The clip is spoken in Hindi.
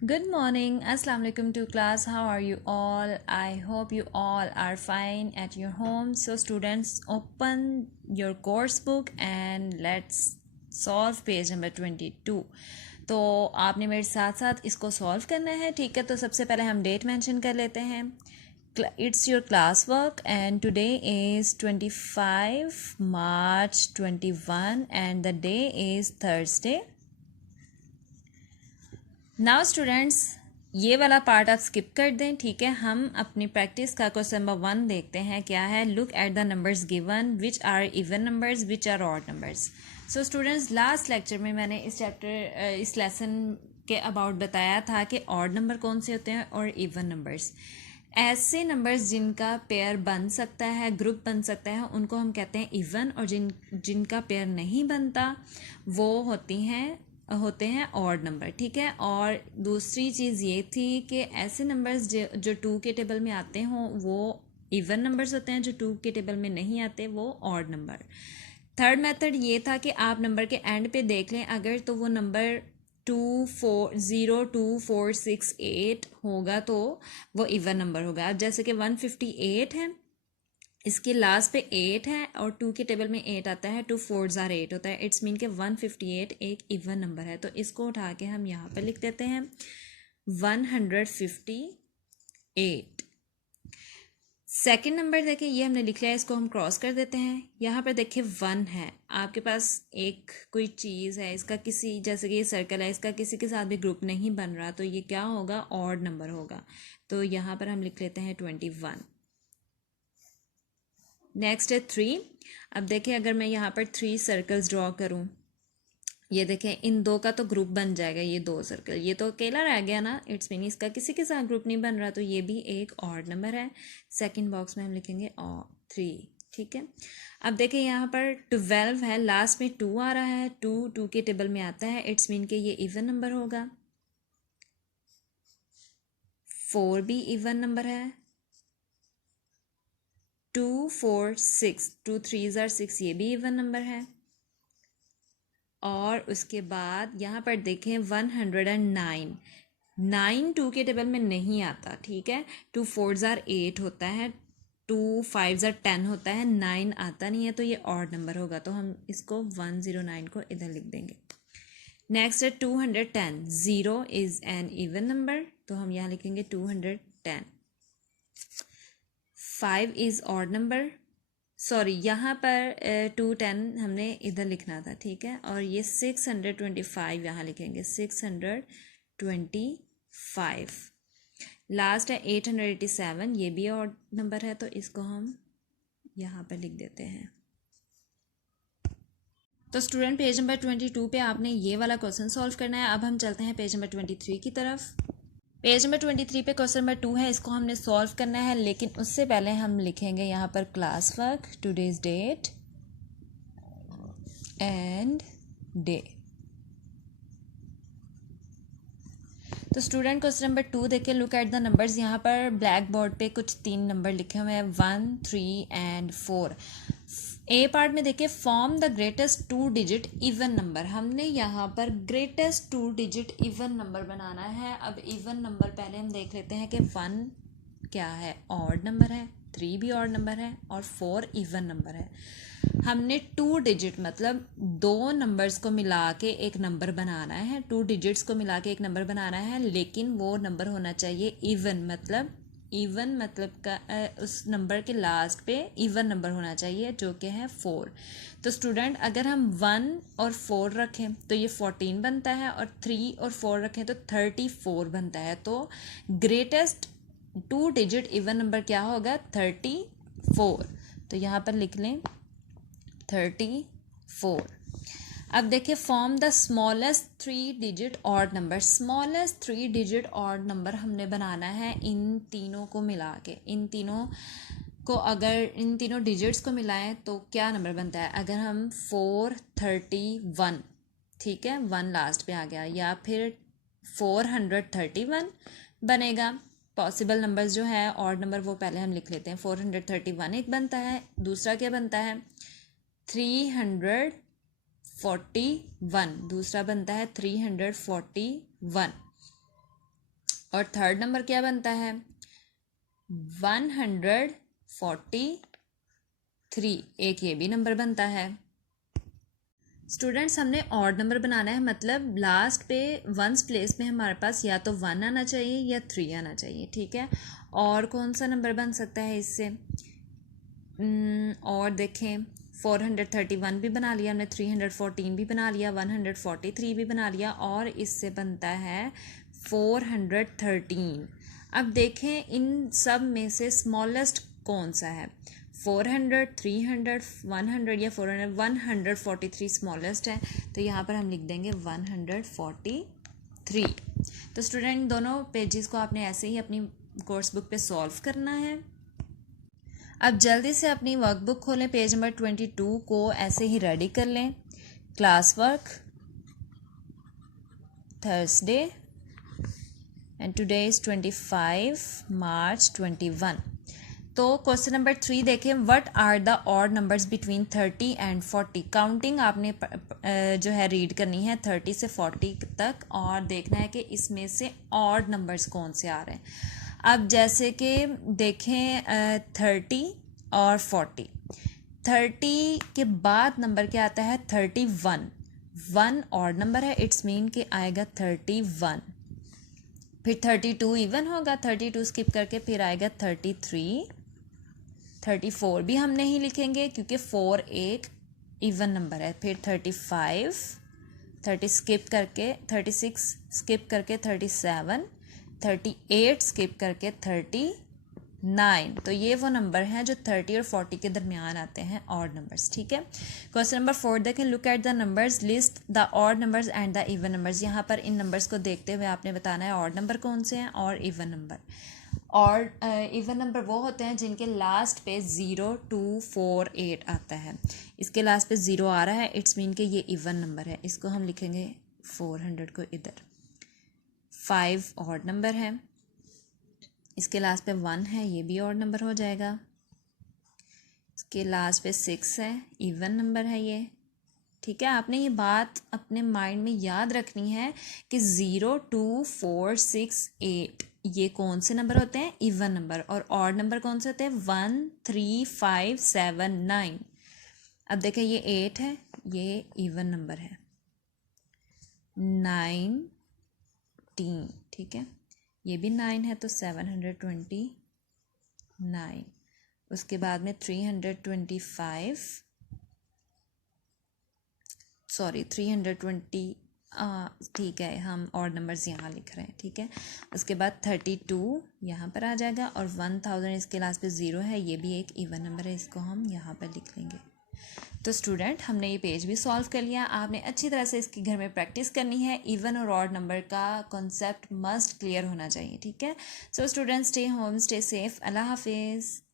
Good morning. Assalamu alaikum to class. How are you all? I hope you all are fine at your home. So students, open your course book and let's solve page number 22. तो आपने मेरे साथ साथ इसको सॉल्व करना है, ठीक है। तो सबसे पहले हम डेट मेंशन कर लेते हैं। It's your class work and today is 25 March 21 and the day is Thursday. Now students, ये वाला पार्ट आप स्किप कर दें, ठीक है। हम अपनी प्रैक्टिस का क्वेश्चन नंबर 1 देखते हैं क्या है। Look at the numbers given which are even numbers which are odd numbers. So students, last lecture में मैंने इस लेसन के अबाउट बताया था कि ऑड नंबर कौन से होते हैं और इवन नंबर्स। ऐसे नंबर्स जिनका पेयर बन सकता है, ग्रुप बन सकता है, उनको हम कहते हैं इवन, और जिनका पेयर नहीं बनता वो होते हैं ऑड नंबर, ठीक है। और दूसरी चीज़ ये थी कि ऐसे नंबर्स जो टू के टेबल में आते हों वो इवन नंबर्स होते हैं, जो टू के टेबल में नहीं आते वो ऑड नंबर। थर्ड मेथड ये था कि आप नंबर के एंड पे देख लें, अगर तो वो नंबर 2 4 0 2 4 6 8 होगा तो वो इवन नंबर होगा। अब जैसे कि 158 है, इसके लास्ट पे 8 है और 2 के टेबल में 8 आता है, 2 4 ज़ार 8 होता है। इट्स मीन के 158 एक इवन नंबर है, तो इसको उठा के हम यहाँ पर लिख देते हैं 158। सेकेंड नंबर देखिए, ये हमने लिख लिया है, इसको हम क्रॉस कर देते हैं। यहाँ पर देखिए 1 है, आपके पास एक कोई चीज़ है, इसका किसी, जैसे कि ये सर्कल है, इसका किसी के साथ भी ग्रुप नहीं बन रहा, तो ये क्या होगा, ऑड नंबर होगा। तो यहाँ पर हम लिख लेते हैं 21। नेक्स्ट है 3। अब देखिए, अगर मैं यहाँ पर 3 सर्कल्स ड्रॉ करूँ, ये देखें, इन दो का तो ग्रुप बन जाएगा, ये 2 सर्कल, ये तो अकेला रह गया ना। इट्स मीन इसका किसी के साथ ग्रुप नहीं बन रहा, तो ये भी एक ऑड नंबर है। सेकंड बॉक्स में हम लिखेंगे 3, ठीक है। अब देखिए यहाँ पर 12 है, लास्ट में 2 आ रहा है, 2 के टेबल में आता है, इट्स मीन के ये इवन नंबर होगा। 4 भी इवन नंबर है। 2 4 6, 2 3 ज़ार 6, ये भी इवन नंबर है। और उसके बाद यहाँ पर देखें 109, 9 2 के टेबल में नहीं आता, ठीक है। 2 4 ज़ार 8 होता है, 2 5 ज़ार 10 होता है, 9 आता नहीं है, तो ये ऑड नंबर होगा, तो हम इसको 109 को इधर लिख देंगे। नेक्स्ट है 210, 0 इज़ एन इवन नंबर, तो हम यहाँ लिखेंगे 210। 5 इज़ ऑड नंबर, सॉरी, यहाँ पर 210 हमने इधर लिखना था, ठीक है। और ये 625 यहाँ लिखेंगे, 625। लास्ट है 887, ये भी ऑड नंबर है, तो इसको हम यहाँ पर लिख देते हैं। तो स्टूडेंट, पेज नंबर 22 पे आपने ये वाला क्वेश्चन सॉल्व करना है। अब हम चलते हैं पेज नंबर 23 की तरफ। पेज नंबर 23 पे क्वेश्चन नंबर 2 है, इसको हमने सॉल्व करना है, लेकिन उससे पहले हम लिखेंगे यहाँ पर class work, today's date and day. तो स्टूडेंट, क्वेश्चन नंबर 2 देखिए, लुक एट द नंबर्स। यहाँ पर ब्लैक बोर्ड पे कुछ 3 नंबर लिखे हुए हैं, 1 3 एंड 4। ए पार्ट में देखिए, form the greatest 2 digit even number. हमने यहाँ पर ग्रेटेस्ट 2 डिजिट इवन नंबर बनाना है। अब इवन नंबर पहले हम देख लेते हैं कि 1 क्या है, ऑड नंबर है, 3 भी ऑड नंबर है और 4 इवन नंबर है। हमने 2 डिजिट मतलब 2 नंबर्स को मिला के एक नंबर बनाना है, 2 डिजिट्स को मिला के एक नंबर बनाना है, लेकिन वो नंबर होना चाहिए इवन मतलब का उस नंबर के लास्ट पे इवन नंबर होना चाहिए, जो कि है 4। तो स्टूडेंट, अगर हम 1 और 4 रखें तो ये 14 बनता है, और 3 और 4 रखें तो 34 बनता है। तो ग्रेटेस्ट 2 डिजिट इवन नंबर क्या होगा, 34। तो यहाँ पर लिख लें 34। अब देखिए, form the smallest 3 digit odd number. Smallest 3 digit odd number हमने बनाना है इन तीनों को मिला के। इन तीनों को, अगर इन तीनों डिजिट्स को मिलाएं तो क्या नंबर बनता है। अगर हम 431, ठीक है, 1 लास्ट पे आ गया, या फिर 431 बनेगा। पॉसिबल नंबर्स जो है ऑड नंबर, वो पहले हम लिख लेते हैं। 431 एक बनता है, दूसरा क्या बनता है 341, दूसरा बनता है 341। और थर्ड नंबर क्या बनता है 143, एक ये भी नंबर बनता है। स्टूडेंट्स हमने ऑड नंबर बनाना है, मतलब लास्ट पे वंस प्लेस में हमारे पास या तो 1 आना चाहिए या 3 आना चाहिए, ठीक है। और कौन सा नंबर बन सकता है इससे, और देखें 431 भी बना लिया हमने, 314 भी बना लिया, 143 भी बना लिया, और इससे बनता है 413। अब देखें इन सब में से स्मॉलेस्ट कौन सा है, 400, 300, 100 या 400, 143 स्मॉलेस्ट है, तो यहाँ पर हम लिख देंगे 143। तो स्टूडेंट दोनों पेजेस को आपने ऐसे ही अपनी कोर्स बुक पे सॉल्व करना है। अब जल्दी से अपनी वर्कबुक खोलें, पेज नंबर 22 को ऐसे ही रेडी कर लें। Class work Thursday and today is 25 March 21। तो क्वेश्चन नंबर 3 देखें, what are the odd numbers between 30 and 40। Counting आपने जो है रीड करनी है 30 से 40 तक, और देखना है कि इसमें से ऑड नंबर्स कौन से आ रहे हैं। अब जैसे कि देखें 30 और 40, 30 के बाद नंबर क्या आता है 31, 1 ऑड नंबर है, इट्स मीन कि आएगा 31। फिर 32 इवन होगा, 32 स्किप करके फिर आएगा 33, 34 भी हम नहीं लिखेंगे क्योंकि 4 एक इवन नंबर है। फिर 35, 30 स्किप करके 36 स्किप करके 37, 38 स्किप करके 39। तो ये वो नंबर हैं जो 30 और 40 के दरमियान आते हैं, ऑड नंबर्स, ठीक है। क्वेश्चन नंबर 4 देखें, look at the numbers, list the odd numbers and the even numbers. यहाँ पर इन नंबर्स को देखते हुए आपने बताना है ऑड नंबर कौन से हैं और इवन नंबर। और इवन नंबर वो होते हैं जिनके लास्ट पे 0, 2, 4, 8 आता है। इसके लास्ट पे 0 आ रहा है, इट्स मीन कि ये इवन नंबर है, इसको हम लिखेंगे 400 को इधर। 5 ऑड नंबर है, इसके लास्ट पे 1 है, ये भी ऑड नंबर हो जाएगा। इसके लास्ट पे 6 है, इवन नंबर है ये, ठीक है। आपने ये बात अपने माइंड में याद रखनी है कि 0, 2, 4, 6, 8 ये कौन से नंबर होते हैं, इवन नंबर। और ऑड नंबर कौन से होते हैं 1, 3, 5, 7, 9। अब देखें ये 8 है, ये इवन नंबर है, 19, ठीक है। ये भी 9 है तो 729। उसके बाद में 325, सॉरी 320, ठीक है, हम ऑड नंबर्स यहाँ लिख रहे हैं, ठीक है। उसके बाद 32 यहाँ पर आ जाएगा, और 1000 इसके लास्ट पे 0 है, ये भी एक इवन नंबर है, इसको हम यहाँ पर लिख लेंगे। तो स्टूडेंट हमने ये पेज भी सॉल्व कर लिया। आपने अच्छी तरह से इसकी घर में प्रैक्टिस करनी है। इवन और ऑड नंबर का कॉन्सेप्ट मस्ट क्लियर होना चाहिए, ठीक है। So student stay home, stay safe, अल्लाह हाफिज़।